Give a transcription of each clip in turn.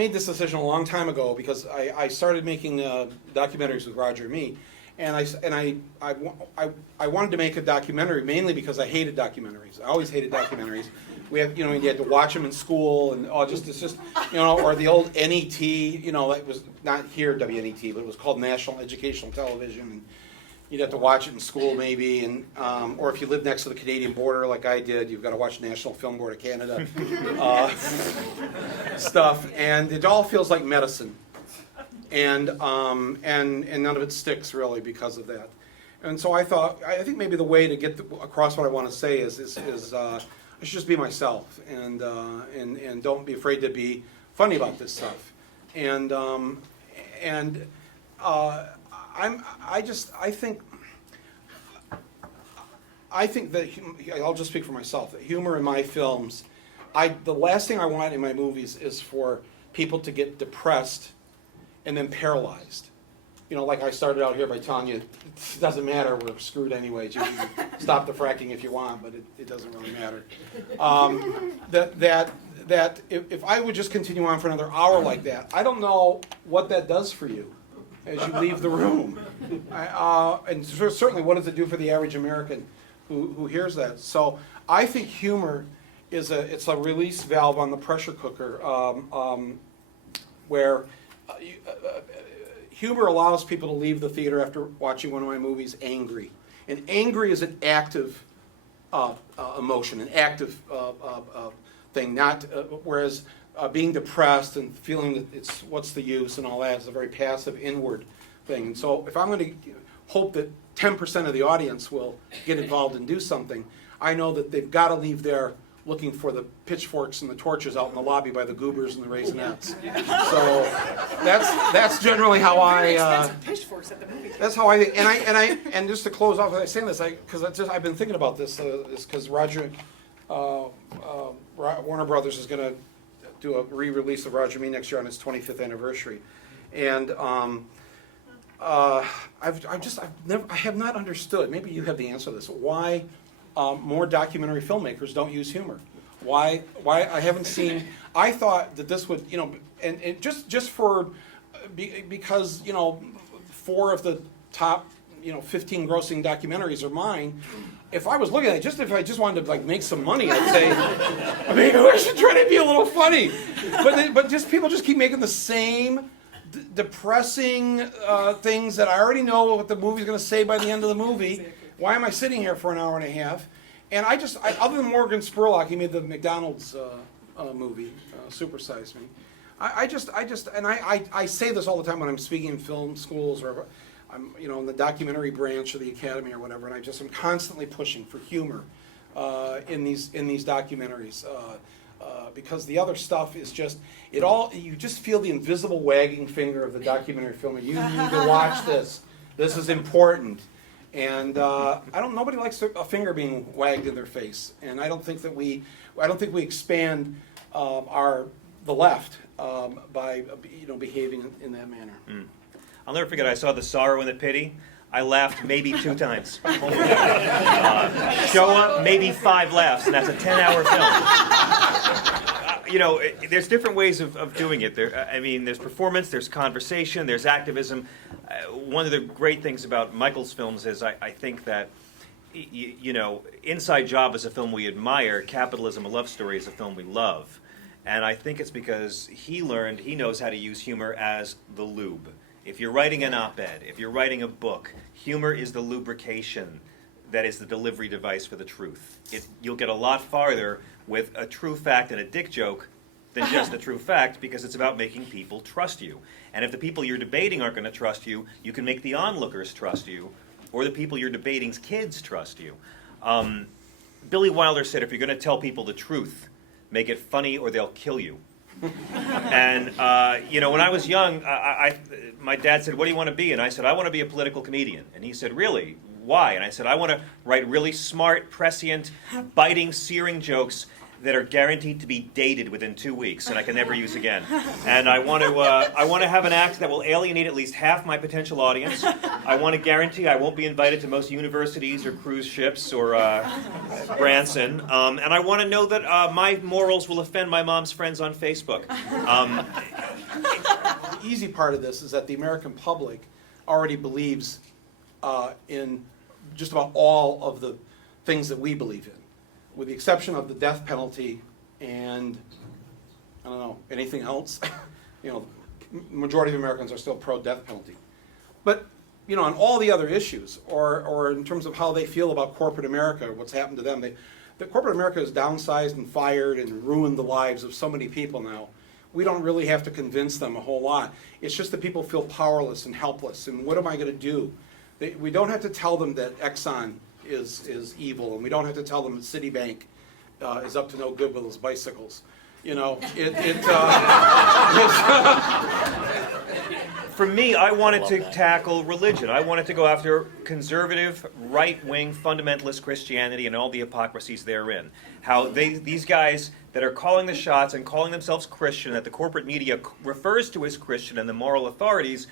made this decision a long time ago because I started making documentaries with Roger and me, and I wanted to make a documentary mainly because I hated documentaries. I always hated documentaries. We have, you had to watch them in school, and it's just, or the old NET, that was not here WNET, but it was called National Educational Television, and you'd have to watch it in school maybe, and or if you live next to the Canadian border like I did, you've got to watch National Film Board of Canada stuff, and it all feels like medicine, and none of it sticks really because of that. And so I think maybe the way to get across what I want to say is I should just be myself, and don't be afraid to be funny about this stuff, I think that I'll just speak for myself. That humor in my films, the last thing I want in my movies is for people to get depressed and then paralyzed. Like I started out here by telling you, it doesn't matter, we're screwed anyway. You can stop the fracking if you want, but it doesn't really matter. That if I would just continue on for another hour like that, I don't know what that does for you as you leave the room. And certainly, what does it do for the average American who hears that? So I think humor it's a release valve on the pressure cooker, where humor allows people to leave the theater after watching one of my movies angry. And angry is an active emotion, an active thing, not whereas being depressed and feeling that it's what's the use and all that is a very passive inward thing. And so if I'm going to hope that 10% of the audience will get involved and do something, I know that they've got to leave there looking for the pitchforks and the torches out in the lobby by the Goobers and the Raisinets. So that's generally how expensive pitchforks at the movie. That's how I think. And just to close off, saying this, because I've been thinking about this, because Roger, Warner Brothers is going to do a re-release of Roger Me next year on his 25th anniversary, and I have not understood. Maybe you have the answer to this. Why more documentary filmmakers don't use humor? Why I haven't seen. I thought that this would, and just for because 4 of the top 15 grossing documentaries are mine. If I was looking at it, if I just wanted to make some money, I'd say maybe I should try to be a little funny. But just people just keep making the same depressing things that I already know what the movie's going to say by the end of the movie. Exactly. Why am I sitting here for an hour and a half? And other than Morgan Spurlock, he made the McDonald's movie, Super Size Me. I say this all the time when I'm speaking in film schools or I'm in the documentary branch of the Academy or whatever, and I'm constantly pushing for humor in these documentaries because the other stuff is you just feel the invisible wagging finger of the documentary filmer. You need to watch this. This is important. And nobody likes a finger being wagged in their face, and I don't think we expand the left by behaving in that manner. Mm. I'll never forget. I saw The Sorrow and the Pity. I laughed maybe 2 times. Show up, maybe 5 laughs, and that's a 10-hour film. There's different ways of doing it. There's performance, there's conversation, there's activism. One of the great things about Michael's films is I think that, Inside Job is a film we admire. Capitalism, a Love Story is a film we love. And I think it's because he knows how to use humor as the lube. If you're writing an op-ed, if you're writing a book, humor is the lubrication that is the delivery device for the truth. You'll get a lot farther with a true fact and a dick joke than just a true fact, because it's about making people trust you. And if the people you're debating aren't going to trust you, you can make the onlookers trust you, or the people you're debating's kids trust you. Billy Wilder said, if you're going to tell people the truth, make it funny or they'll kill you. And, when I was young, my dad said, what do you want to be? And I said, I want to be a political comedian. And he said, really? Why? And I said, I want to write really smart, prescient, biting, searing jokes that are guaranteed to be dated within 2 weeks and I can never use again. And I want to have an act that will alienate at least half my potential audience. I want to guarantee I won't be invited to most universities or cruise ships or Branson. And I want to know that my morals will offend my mom's friends on Facebook. the easy part of this is that the American public already believes in just about all of the things that we believe in, with the exception of the death penalty and, I don't know, anything else. You know, majority of Americans are still pro-death penalty. But, you know, on all the other issues, or in terms of how they feel about corporate America, what's happened to them, the corporate America has downsized and fired and ruined the lives of so many people now. We don't really have to convince them a whole lot. It's just that people feel powerless and helpless, and what am I going to do? We don't have to tell them that Exxon is evil, and we don't have to tell them that Citibank is up to no good with those bicycles. You know, For me, I wanted to tackle religion. I wanted to go after conservative, right-wing, fundamentalist Christianity and all the hypocrisies therein. How these guys that are calling the shots and calling themselves Christian, that the corporate media refers to as Christian, and the moral authorities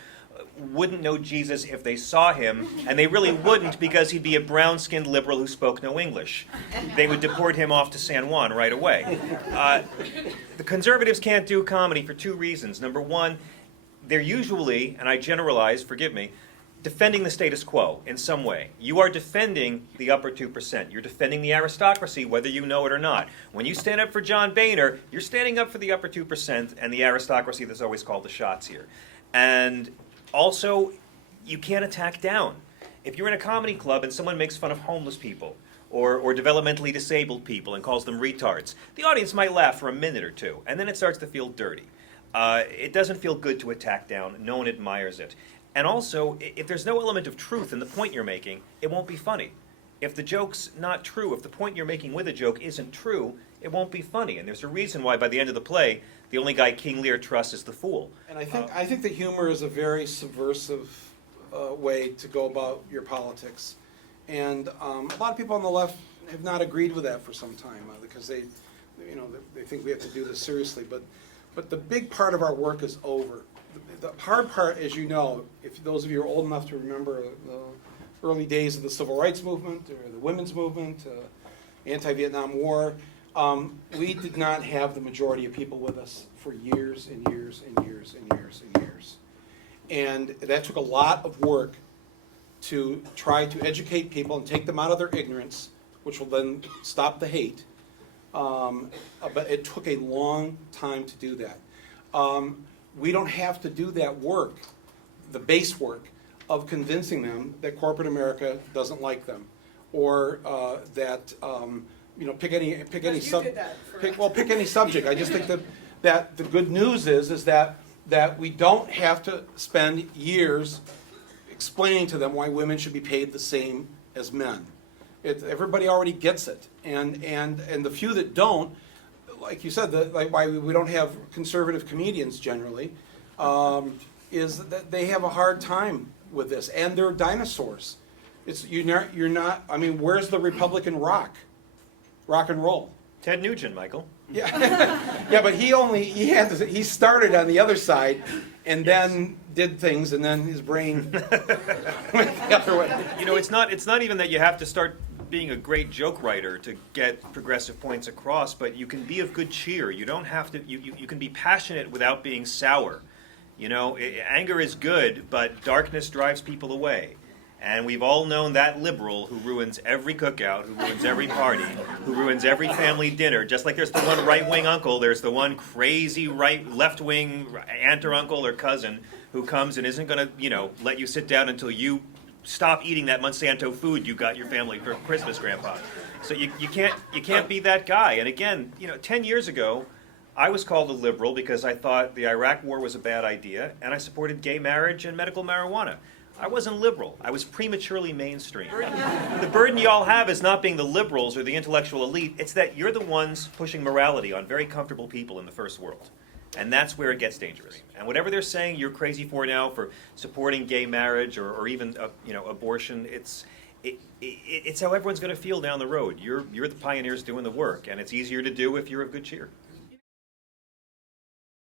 wouldn't know Jesus if they saw him, and they really wouldn't, because he'd be a brown-skinned liberal who spoke no English. They would deport him off to San Juan right away. The conservatives can't do comedy for two reasons. Number one, they're usually, and I generalize, forgive me, defending the status quo in some way. You are defending the upper 2%. You're defending the aristocracy, whether you know it or not. When you stand up for John Boehner, you're standing up for the upper 2% and the aristocracy that's always called the shots here. And also, you can't attack down. If you're in a comedy club and someone makes fun of homeless people or developmentally disabled people and calls them retards, the audience might laugh for a minute or two, and then it starts to feel dirty. It doesn't feel good to attack down. No one admires it. And also, if there's no element of truth in the point you're making, it won't be funny. If the joke's not true, if the point you're making with a joke isn't true, it won't be funny. And there's a reason why by the end of the play, the only guy King Lear trusts is the fool. And I think that humor is a very subversive way to go about your politics. And a lot of people on the left have not agreed with that for some time because they think we have to do this seriously. But the big part of our work is over. The hard part, as you know, if those of you are old enough to remember the early days of the Civil Rights Movement or the Women's Movement, anti-Vietnam War, we did not have the majority of people with us for years and years and years and years and years. And that took a lot of work to try to educate people and take them out of their ignorance, which will then stop the hate. But it took a long time to do that. We don't have to do that work, the base work, of convincing them that corporate America doesn't like them, or that pick any subject. I just think that the good news is that we don't have to spend years explaining to them why women should be paid the same as men. Everybody already gets it, and the few that don't, like you said, like why we don't have conservative comedians generally, is that they have a hard time with this, and they're dinosaurs. You're not. I mean, where's the Republican rock and roll? Ted Nugent, Michael. Yeah, yeah, but he started on the other side, and then did things, and then his brain went the other way. You know, it's not even that you have to start being a great joke writer to get progressive points across, but you can be of good cheer. You don't have to. You can be passionate without being sour. You know, anger is good, but darkness drives people away. And we've all known that liberal who ruins every cookout, who ruins every party, who ruins every family dinner. Just like there's the one right-wing uncle, there's the one crazy left-wing aunt or uncle or cousin who comes and isn't going to, let you sit down until you stop eating that Monsanto food you got your family for Christmas, Grandpa. So you can't be that guy. And again, 10 years ago, I was called a liberal because I thought the Iraq War was a bad idea, and I supported gay marriage and medical marijuana. I wasn't liberal. I was prematurely mainstream. The burden y'all have is not being the liberals or the intellectual elite. It's that you're the ones pushing morality on very comfortable people in the first world. And that's where it gets dangerous. And whatever they're saying you're crazy for now, for supporting gay marriage or even abortion, it's how everyone's going to feel down the road. You're the pioneers doing the work, and it's easier to do if you're of good cheer.